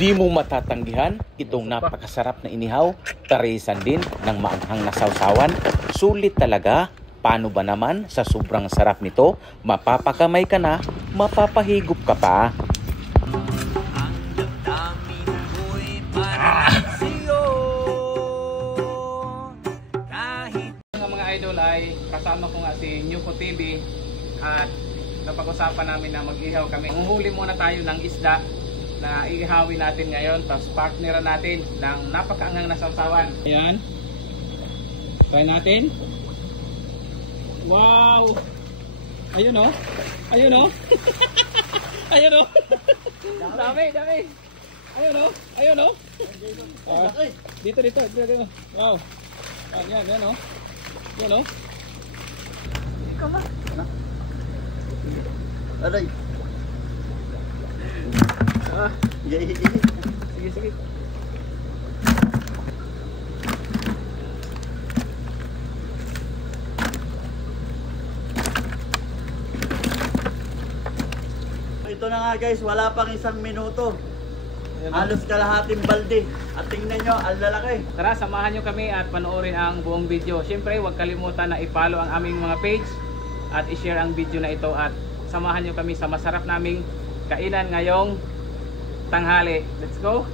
Di mo matatanggihan itong napakasarap na inihaw, tarisan din ng maanghang na sawsawan. Sulit talaga. Paano ba naman sa sobrang sarap nito, mapapakamay ka na, mapapahigop ka pa. Mga idol ay kasama ko nga si Nyuko TV at napag-usapan namin na mag-ihaw kami. Manghuli muna tayo ng isda na ihawin natin ngayon, tapos partneran natin ng napakaanghang na sawsawan. Ayan. Try natin. Wow! Ayun o. Ayun o. Ayun o. Dami, dami. Ayun o. Ayun o. Dito. Wow. Yan o. Yan o. Ikaw ba? Aray. Sige. Ito na nga guys, wala pang 1 minuto. Halos kalahating balde. At tingnan nyo, ang lalaki. Tara, samahan nyo kami at panoorin ang buong video. Siyempre, huwag kalimutan na i-follow ang aming mga page at i-share ang video na ito at samahan nyo kami sa masarap naming kainan ngayong tanghali. Let's go!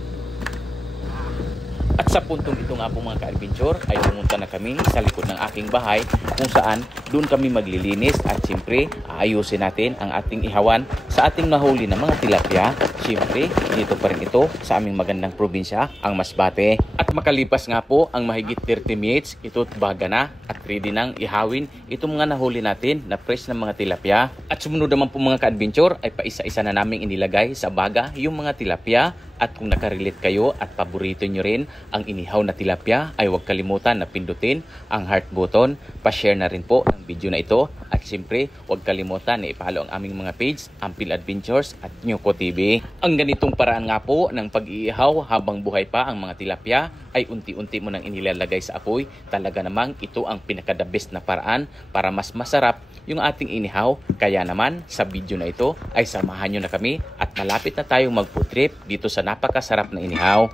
At sa puntong ito nga po mga ka-adventure ay pumunta na kami sa likod ng aking bahay kung saan doon kami maglilinis at siyempre aayusin natin ang ating ihawan sa ating nahuli na mga tilapia. Siyempre dito pa rin ito sa aming magandang probinsya, ang Masbate. At makalipas nga po ang mahigit 30 minutes, ito't baga na at ready nang ihawin itong mga nahuli natin na fresh na mga tilapia. At sumunod naman po mga ka-adventure ay paisa-isa na naming inilagay sa baga yung mga tilapia. At kung nakarelate kayo at paborito nyo rin ang inihaw na tilapia ay huwag kalimutan na pindutin ang heart button. Pa-share na rin po ng video na ito. At siyempre huwag kalimutan na i-follow ang aming mga page, Ampil Adventures at Nyuko TV. Ang ganitong paraan nga po ng pag-iihaw habang buhay pa ang mga tilapia ay unti-unti mo nang inilalagay sa apoy. Talaga namang ito ang pinaka-the best na paraan para mas masarap yung ating inihaw. Kaya naman sa video na ito ay samahan nyo na kami at malapit na tayong mag-food trip dito sa napakasarap na inihaw.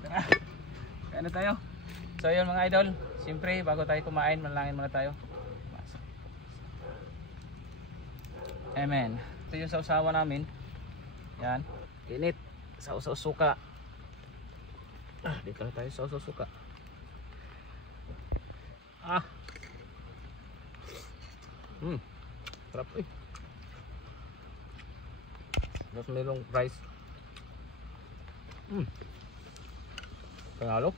Tara, kaya na tayo. So yun mga idol, siyempre bago tayo kumain, manalangin muna tayo. Amen. Ito yung sausawa namin. Yan, init. Sausaw suka. Dito na tayo sausaw suka. Sarap eh. Tapos mayroong rice. Panalo.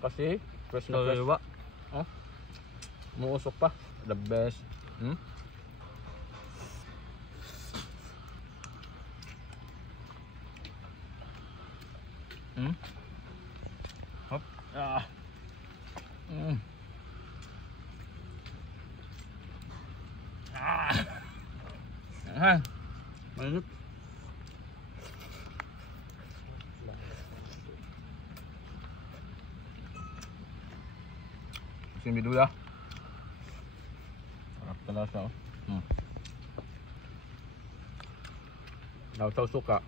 Kasi fresh na fresh. Muusok pa. The best. Hop. Mainit. Kasing bidula. Sarap talaga siya. Nausaw suka.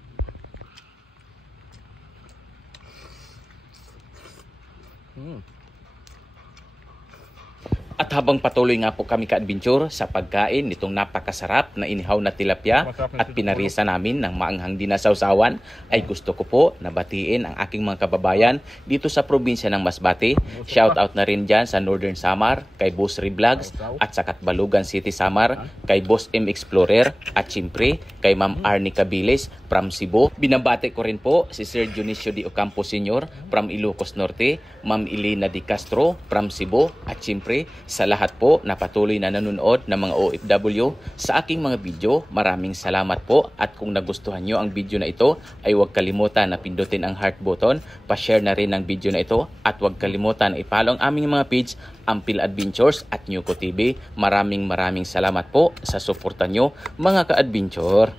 At habang patuloy nga po kami ka-adventure sa pagkain nitong napakasarap na inihaw na tilapia at pinarisa namin ng maanghang din na sawsawan, ay gusto ko po na batiin ang aking mga kababayan dito sa probinsya ng Masbate. Shout out na rin dyan sa Northern Samar, kay Boss Revlogs, at sa Katbalugan City Samar, kay Boss M Explorer, at siyempre kay Ma'am Arnie Cabiles from Cebu. Binabate ko rin po si Sir Dionisio Di Ocampo Sr. from Ilocos Norte, Ma'am Elena Di Castro from Cebu, at siyempre sa lahat po na patuloy na nanonood ng mga OFW sa aking mga video. Maraming salamat po, at kung nagustuhan nyo ang video na ito ay huwag kalimutan na pindutin ang heart button, pa-share na rin ang video na ito, at huwag kalimutan na i-follow ang aming mga page, Ampil Adventures at Nyuko TV. Maraming salamat po sa suporta nyo mga ka-adventure.